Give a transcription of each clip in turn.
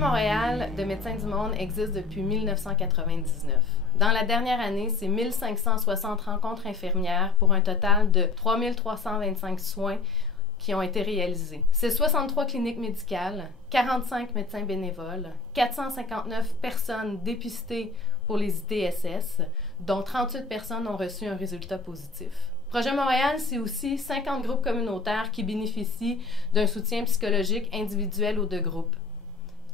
Montréal de Médecins du Monde existe depuis 1999. Dans la dernière année, c'est 1560 rencontres infirmières pour un total de 3325 soins qui ont été réalisés. C'est 63 cliniques médicales, 45 médecins bénévoles, 459 personnes dépistées pour les ITSS, dont 38 personnes ont reçu un résultat positif. Projet Montréal, c'est aussi 50 groupes communautaires qui bénéficient d'un soutien psychologique individuel ou de groupe.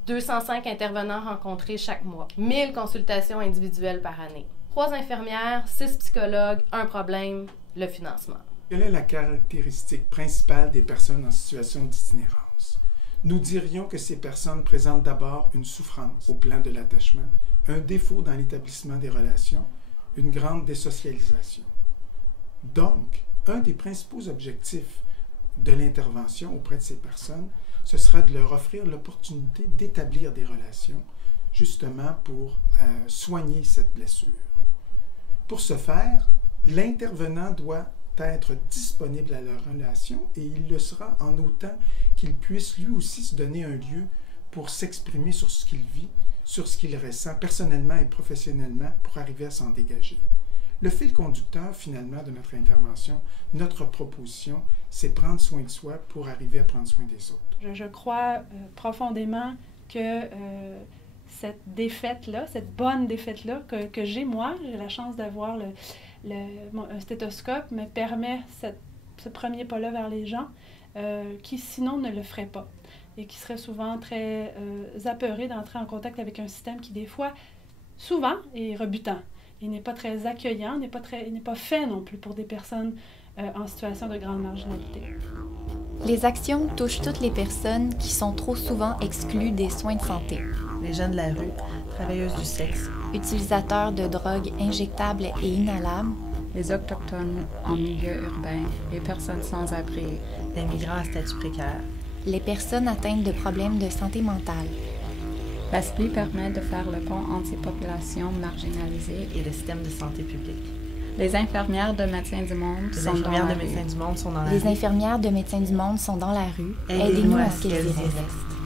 205 intervenants rencontrés chaque mois. 1000 consultations individuelles par année. 3 infirmières, 6 psychologues, un problème, le financement. Quelle est la caractéristique principale des personnes en situation d'itinérance? Nous dirions que ces personnes présentent d'abord une souffrance au plan de l'attachement, un défaut dans l'établissement des relations, une grande désocialisation. Donc, un des principaux objectifs de l'intervention auprès de ces personnes, ce sera de leur offrir l'opportunité d'établir des relations, justement pour soigner cette blessure. Pour ce faire, l'intervenant doit être disponible à leur relation et il le sera en autant qu'il puisse lui aussi se donner un lieu pour s'exprimer sur ce qu'il vit, sur ce qu'il ressent personnellement et professionnellement pour arriver à s'en dégager. Le fil conducteur, finalement, de notre intervention, notre proposition, c'est prendre soin de soi pour arriver à prendre soin des autres. Je crois profondément que cette défaite-là, cette bonne défaite-là que j'ai, moi, j'ai la chance d'avoir un stéthoscope, me permet ce premier pas-là vers les gens qui, sinon, ne le feraient pas et qui seraient souvent très apeurés d'entrer en contact avec un système qui, des fois, souvent, est rebutant. Il n'est pas très accueillant, il n'est pas fait non plus pour des personnes en situation de grande marginalité. Les actions touchent toutes les personnes qui sont trop souvent exclues des soins de santé. Les jeunes de la rue, travailleuses du sexe, Utilisateurs de drogues injectables et inhalables, les autochtones en milieu urbain, les personnes sans abri, les migrants à statut précaire, les personnes atteintes de problèmes de santé mentale. La SPLI permet de faire le pont entre ces populations marginalisées et le système de santé publique. Les infirmières de Médecins du Monde sont dans la rue. Les infirmières de Médecins du Monde sont dans la rue. Les infirmières de Médecins du Monde sont dans la rue. Aidez-nous à ce qu'elles y restent.